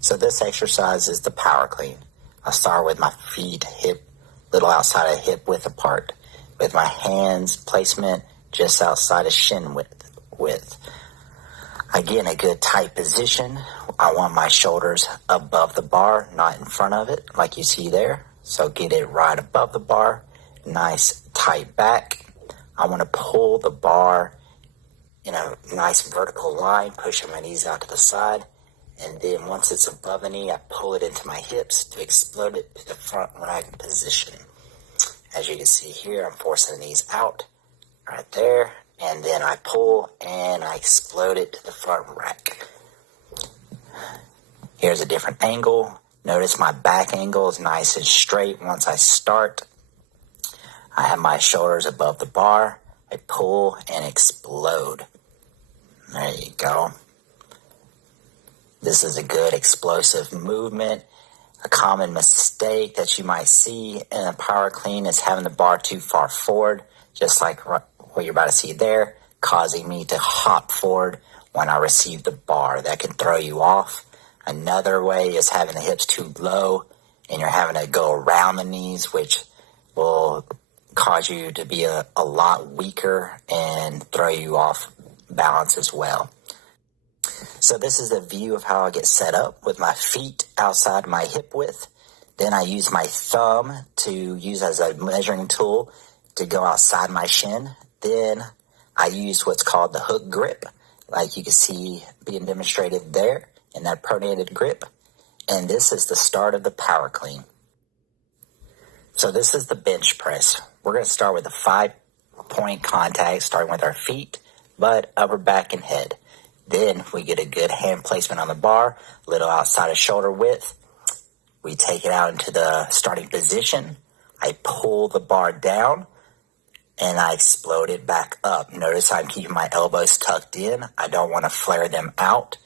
So this exercise is the power clean. I start with my feet hip, little outside of hip width apart, with my hands placement just outside of shin width. Again, a good tight position. I want my shoulders above the bar, not in front of it, like you see there. So get it right above the bar, nice tight back. I want to pull the bar in a nice vertical line, pushing my knees out to the side. And then once it's above the knee, I pull it into my hips to explode it to the front rack position. As you can see here, I'm forcing the knees out right there. And then I pull and I explode it to the front rack. Here's a different angle. Notice my back angle is nice and straight once I start. I have my shoulders above the bar. I pull and explode. There you go. This is a good explosive movement. A common mistake that you might see in a power clean is having the bar too far forward, just like what you're about to see there, causing me to hop forward when I receive the bar. That can throw you off. Another way is having the hips too low and you're having to go around the knees, which will cause you to be a lot weaker and throw you off balance as well. So this is a view of how I get set up with my feet outside my hip width. Then I use my thumb to use as a measuring tool to go outside my shin. Then I use what's called the hook grip, like you can see being demonstrated there in that pronated grip. And this is the start of the power clean. So this is the bench press. We're going to start with a 5-point contact, starting with our feet, butt, upper back, and head. Then we get a good hand placement on the bar, a little outside of shoulder width. We take it out into the starting position. I pull the bar down and I explode it back up. Notice I'm keeping my elbows tucked in. I don't want to flare them out.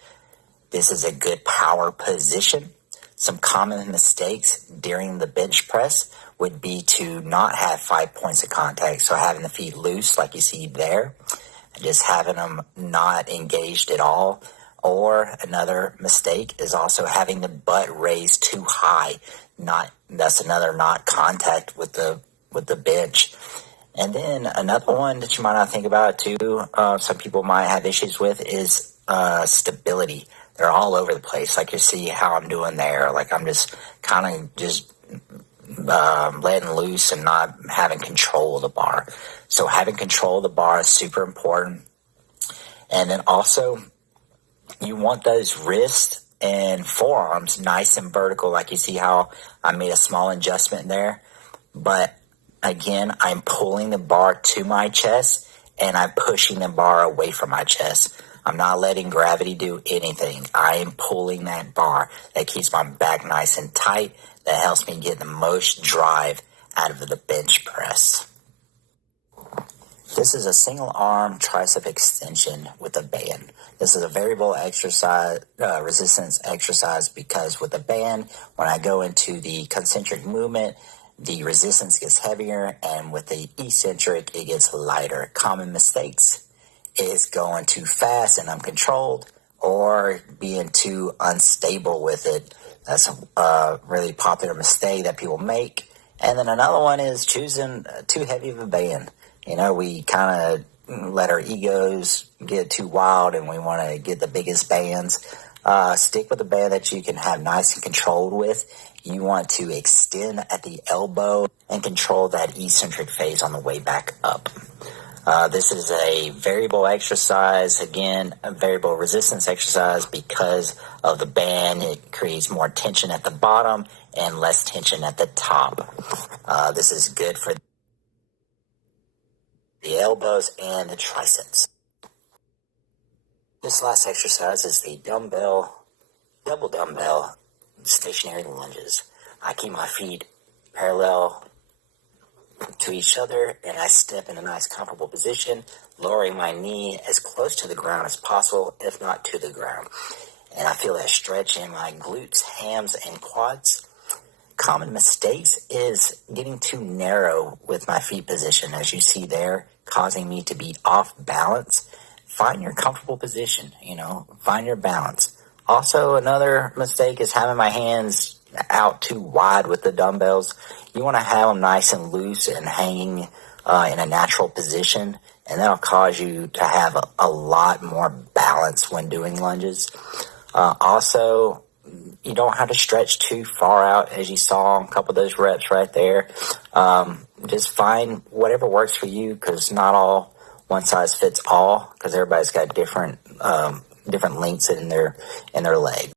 This is a good power position. Some common mistakes during the bench press would be to not have 5 points of contact. So having the feet loose like you see there, just having them not engaged at all. Or another mistake is also having the butt raised too high. That's another not contact with the bench. And then another one that you might not think about too, some people might have issues with is stability. They're all over the place. Like you see how I'm doing there. Like I'm just kind of just letting loose and not having control of the bar. So having control of the bar is super important. And then also you want those wrists and forearms nice and vertical, like you see how I made a small adjustment there. But again, I'm pulling the bar to my chest and I'm pushing the bar away from my chest. I'm not letting gravity do anything. I am pulling that bar. That keeps my back nice and tight. That helps me get the most drive out of the bench press. This is a single arm tricep extension with a band. This is a variable exercise, resistance exercise, because with the band, when I go into the concentric movement, the resistance gets heavier, and with the eccentric, it gets lighter. Common mistakes is going too fast and uncontrolled, or being too unstable with it. That's a really popular mistake that people make. And then another one is choosing too heavy of a band. You know, we kind of let our egos get too wild and we want to get the biggest bands. Stick with a band that you can have nice and controlled with. You want to extend at the elbow and control that eccentric phase on the way back up. This is a variable exercise, again, a variable resistance exercise because of the band. It creates more tension at the bottom and less tension at the top. This is good for the elbows and the triceps. This last exercise is the double dumbbell stationary lunges. I keep my feet parallel to each other and I step in a nice comfortable position, lowering my knee as close to the ground as possible, if not to the ground. And I feel that stretch in my glutes, hams, and quads. Common mistakes is getting too narrow with my feet position, as you see there, causing me to be off balance. Find your comfortable position, find your balance. Also, another mistake is having my hands out too wide with the dumbbells. You want to have them nice and loose and hanging in a natural position, and that'll cause you to have a lot more balance when doing lunges. Also, you don't have to stretch too far out, as you saw in a couple of those reps right there. Just find whatever works for you, because not all one size fits all, because everybody's got different lengths in their leg.